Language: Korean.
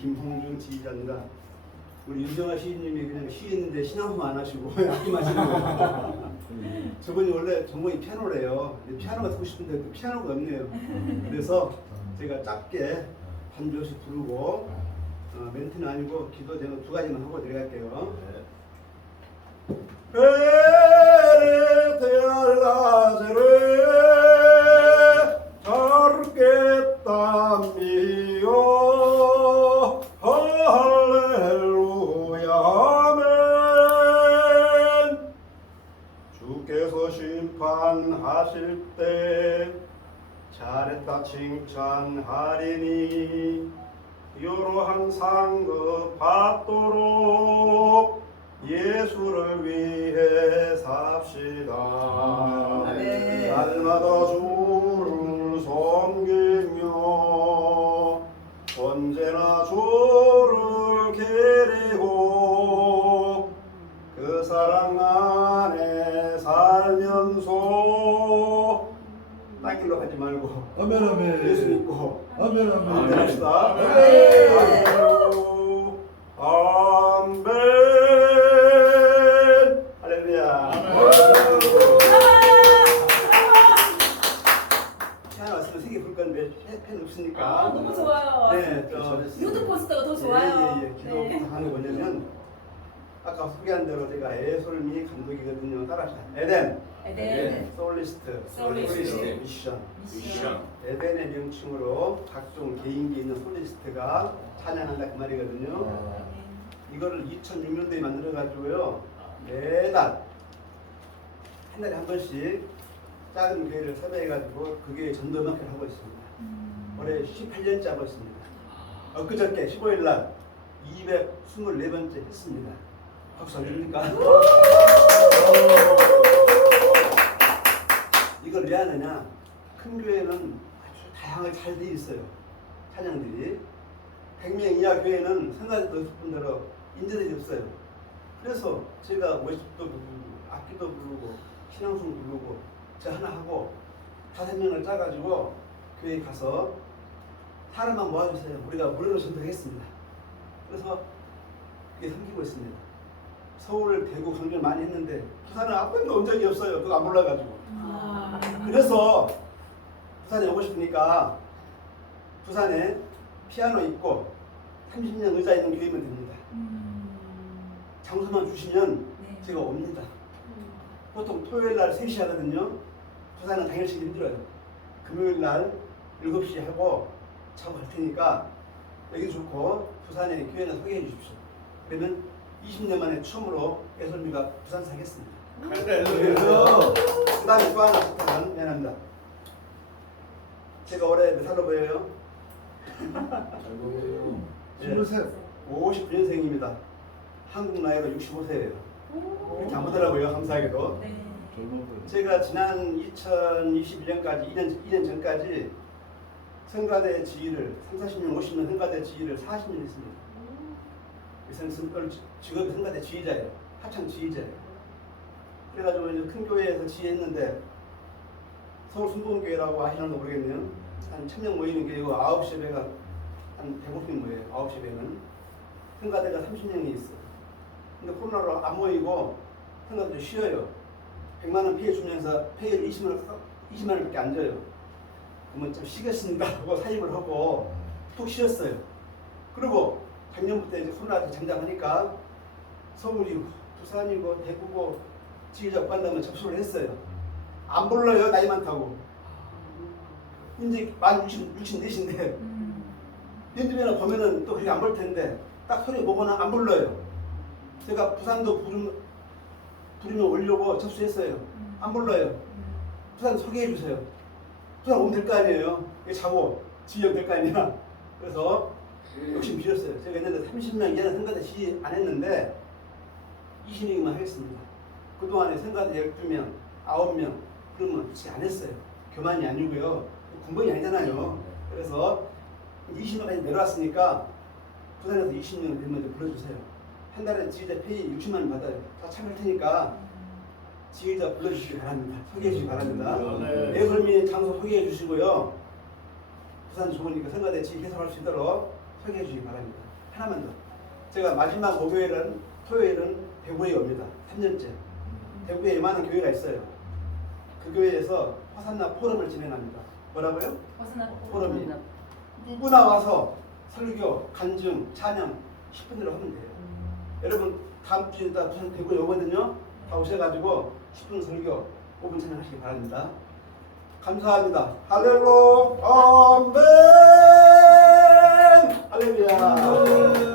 김홍준 지휘자입니다. 우리 윤정아 시인님이 그냥 시인인데 신앙송 안 하시고 악기만 하시는 거예요. 저분이 원래 전공이 피아노래요. 피아노가 듣고 싶은데 또 피아노가 없네요. 그래서 제가 짧게 반주씩 부르고 어, 멘트는 아니고 기도 제가 두 가지만 하고 들어갈게요. 베 칭찬하리니 여러한 상급 받도록 예수를 위해 삽시다. 날마다 주 믿고 아멘 아멘. 합시다. 아멘. 아멘. 할렐루야. 왔으면 건데 없으니까. 아, 너무 좋아요. 네, 저 유드 포스터가 더 좋아요. 예, 예, 예. 기도 네. 하는 뭐냐면 아까 소개한 대로 제가 애솔미 감독이거든요. 따라합시다. 에덴, 에덴, 솔리스트, 솔리스트. 미션. 미션, 에덴의 명칭으로 각종 개인기 있는 솔리스트가 찬양한다 그 말이거든요. 이거를 2006년도에 만들어 가지고요 매달 한 달에 한 번씩 작은 교회를 섭외해 가지고 그 교회 전도 음악회를 하고 있습니다. 올해 18년째 하고 있습니다. 엊그저께 15일 날 224번째 했습니다. 박수 안 줍니까? 이걸 왜 하느냐? 큰 교회는 아주 다양하게 잘 돼 있어요. 찬양들이. 100명 이하 교회는 생각도 없을 뿐더러 인재들이 없어요. 그래서 제가 월십도 부르고 악기도 부르고 신앙송 부르고 저 하나 하고 다섯 명을 짜가지고 교회 가서 사람만 모아주세요. 우리가 무료로 전도하겠습니다. 그래서 그게 섬기고 있습니다. 서울, 대구, 강변 많이 했는데 부산은 한 번도 온 적이 없어요. 그거 안 몰라가지고. 아. 그래서 부산에 오고 싶으니까 부산에 피아노 있고 30년 의자 있는 교회면 됩니다. 장소만 주시면 네. 제가 옵니다. 보통 토요일 날 3시 하거든요. 부산은 당일치기 힘들어요. 금요일 날 7시 하고 차고 갈 테니까 여기 좋고 부산에 교회는 소개해 주십시오. 그러면 20년 만에 처음으로 애설미가 부산 사겠습니다. 할렐루야. 그 다음에 또 하나 부탁은 미안합니다. 제가 올해 몇 살로 보여요? 스물셋. 59년생입니다. 한국 나이로 65세예요. 이렇게 안 보더라고요, 감사하게도. 네. 젊어 보여. 제가 지난 2021년까지 2년, 2년 전까지 성가대 지휘를 3, 40년, 50년 성가대 지휘를 40년 했습니다. 성- 직업이 성가대 지휘자예요. 합창 지휘자예요. 그래가지고 이제 큰 교회에서 지휘했는데 서울 순복음교회라고 아시는지 모르겠네요. 한 천 명 모이는 교회고 9시 배가 한 150명 모여요. 9시 배는. 성가대가 30명이 있어요. 근데 코로나로 안 모이고 성가대도 쉬어요. 100만 원 피해 주면서 페이를 20만 원, 20만 원밖에 안 줘요. 그러면 좀 쉬겠습니다 하고 사임을 하고 푹 쉬었어요. 그리고 작년부터 이제 코로나 잠잠하니까 서울이고 부산이고 대구고 지휘자 관다면 접수를 했어요. 안 불러요 나이 많다고. 이제 만 60, 64인데 음. 연주면은 보면은 또 그렇게 안 볼 텐데 딱 소리 보거나 안 불러요. 제가 부산도 부르면 부르면 오려고 접수했어요. 안 불러요. 부산 소개해 주세요. 부산 오면 될 거 아니에요. 자고 지휘형 될거 아니야. 그래서 욕심 비렸어요. 제가 옛날에 30년 이하는 생가대 지휘 안 했는데 20명이면 하겠습니다. 그동안에 생가대 12명, 9명 그러면 솔직히 안 했어요. 교만이 아니고요. 군번이 아니잖아요. 그래서 20명까지 내려왔으니까 부산에서 20명 되면 좀 불러주세요. 한 달에 지휘자 페이 60만 원 받아요. 다 참을 테니까 지휘자 불러주시기 바랍니다. 소개해 주시기 바랍니다. 네. 예설미 장소 소개해 주시고요. 부산 좋으니까 성가대 지휘 해설할 수 있도록 소개해 주시기 바랍니다. 하나만 더. 제가 마지막 목요일은 토요일은 대구에 옵니다. 3년째. 대구에 이만한 교회가 있어요. 그 교회에서 화산나 포럼을 진행합니다. 뭐라고요? 포럼이. 누구나 와서 설교, 간증, 찬양 10분으로 하면 돼요. 여러분 다음 주에 다 부산 대구에 오거든요. 다 오셔가지고 10분 설교, 5분 찬양하시기 바랍니다. 감사합니다. 할렐루 아멘 할렐루야.